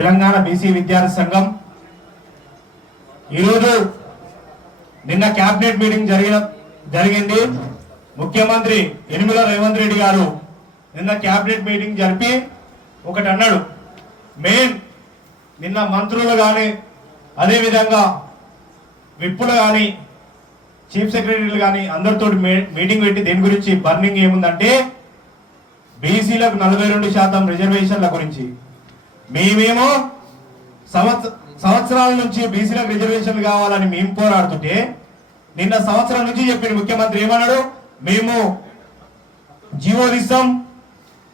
Telangana BC విద్యార్థి సంఘం ఈరోజు నిన్న క్యాబినెట్ మీటింగ్ జరిగింది. ముఖ్యమంత్రి యనమల రేవంత్ రెడ్డి గారు నిన్న క్యాబినెట్ మీటింగ్ జరిపి ఒకటి అన్నాడు. మెయిన్ నిన్న మంత్రులు కానీ అదేవిధంగా విప్పులు కానీ చీఫ్ సెక్రటరీలు కానీ అందరితో మీటింగ్ పెట్టి దేని గురించి బర్నింగ్ ఏముందంటే బీసీలకు 42% రిజర్వేషన్ల గురించి. మేమేమో సంవత్సరాల నుంచి బీసీలకు రిజర్వేషన్లు కావాలని మేము పోరాడుతుంటే నిన్న సంవత్సరం నుంచి చెప్పింది ముఖ్యమంత్రి ఏమన్నాడు, మేము జీవోలు ఇస్తాం,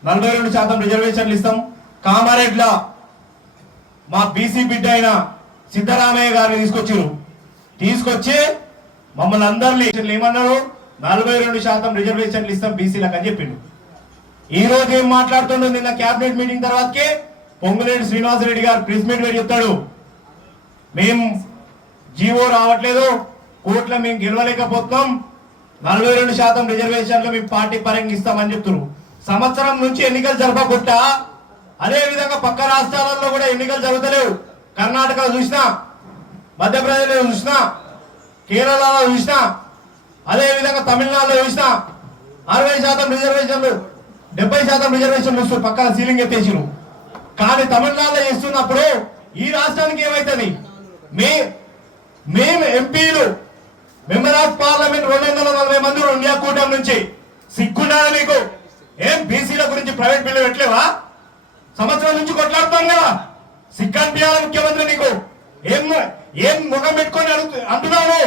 42% రిజర్వేషన్లు ఇస్తాం. కామారెడ్డిలో మా బీసీ బిడ్డ అయిన సిద్ధరామయ్య గారిని తీసుకొచ్చి మమ్మల్ని అందరినీ ఏమన్నారు, 42% రిజర్వేషన్లు ఇస్తాం బీసీలకు అని చెప్పిండు. ఈ రోజు ఏం మాట్లాడుతుండో నిన్న క్యాబినెట్ మీటింగ్ తర్వాతకి పొంగులేటి శ్రీనివాసరెడ్డి గారు ప్రెస్ మీట్ పెట్టి చెప్తాడు, మేము జీవో రావట్లేదు, కోర్టులో మేము గెలవలేకపోతున్నాం, 42% రిజర్వేషన్లు మేము పార్టీ పరంగా ఇస్తామని చెప్తున్నారు. సంవత్సరం నుంచి ఎన్నికలు జరపకుండా అదే విధంగా పక్క రాష్ట్రాలలో కూడా ఎన్నికలు జరుగుతలేవు. కర్ణాటక చూసినా, మధ్యప్రదేశ్లో చూసినా, కేరళలో చూసినా, అదే విధంగా తమిళనాడులో చూసినా 60% రిజర్వేషన్లు 70% రిజర్వేషన్లు వస్తుంది, పక్కన సీలింగ్ ఎత్తేసిరు. కానీ తమిళనాడులో చేస్తున్నప్పుడు ఈ రాష్ట్రానికి ఏమైతుంది, మేము ఎంపీలు మెంబర్ ఆఫ్ పార్లమెంట్ 240 మంది ఇండియా కూటమి నుంచి సిగ్గుండాలి మీకు. ఏం బీసీల గురించి ప్రైవేట్ బిల్లు పెట్టలేవా? సంవత్సరం నుంచి కొట్లాడుతాం కదా, సిగ్గనిపించాలి ముఖ్యమంత్రి నీకు. ఏం ముఖం పెట్టుకొని అంటున్నావు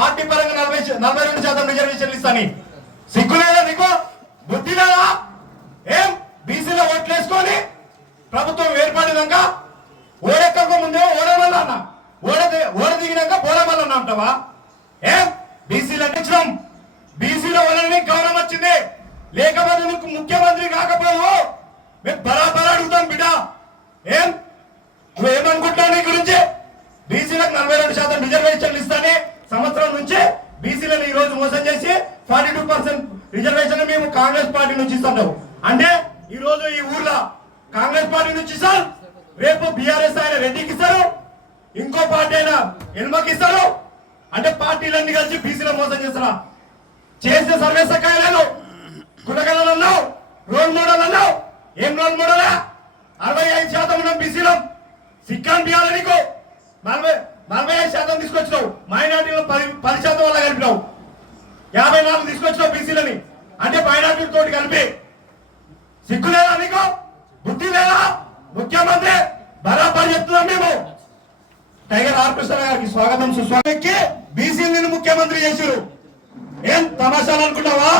పార్టీ పరంగా 42% రిజర్వేషన్లు ఇస్తాని? సిగ్గులేదా నీకు? బుద్ధి లేదా? ఏం బీసీలో ఓట్లేసుకొని ప్రభుత్వం ఏర్పడినాక ఓడెక్కక ముందే ఓడమల్ల అన్న, ఓడ దిగినాక పోడమల్ల అన్న అంటావా? ఏం బీసీలు అందించడం, బీసీలో వాళ్ళని గౌరవం వచ్చింది, లేకపోతే నీకు ముఖ్యమంత్రి కాకపోవు మేము బరాబర్ అడుగుతాం బిడ్డ. ఏం నువ్వేమనుకుంటావు నీ గురించి? బీసీలకు 42% రిజర్వేషన్లు ఇస్తానే సంవత్సరం నుంచి బీసీలను ఈ రోజు మోసం చేసి 42% రిజర్వేషన్ మేము కాంగ్రెస్ పార్టీ నుంచి ఇస్తాం. అంటే ఈ రోజు ఈ ఊర్లో కాంగ్రెస్ పార్టీ నుంచి ఇస్తారు, రేపు బీఆర్ఎస్ ఆయన రెడ్డికి ఇస్తారు, ఇంకో పార్టీ అయినా ఎన్మకి ఇస్తారు. అంటే పార్టీలన్నీ కలిసి బీసీలో మోసం చేస్తారా? చేసిన సర్వే సకాయలను కులగలను అన్నావు, రోల్ మోడల్ అన్నావు. ఏం రోల్ మోడలా? 65% ఉన్నాం బీసీలో, సిక్కాన్ బియ్యాలి నీకు. 45% తీసుకొచ్చినావు, మైనార్టీలో 10% వల్ల కలిపినావు, 54 తీసుకొచ్చినావు బీసీలని. అంటే మైనార్టీలతో కలిపి సిగ్గు లేదా నీకు? బుద్ధి లేదా? ముఖ్యమంత్రి బరాబర్ చెప్తున్నాం మేము. టైగర్ ఆర్ కృష్ణ గారికి స్వాగతం సుస్వాగతం. బీసీలను ముఖ్యమంత్రి చేశారు. ఏం తమాషాలు అనుకుంటావా?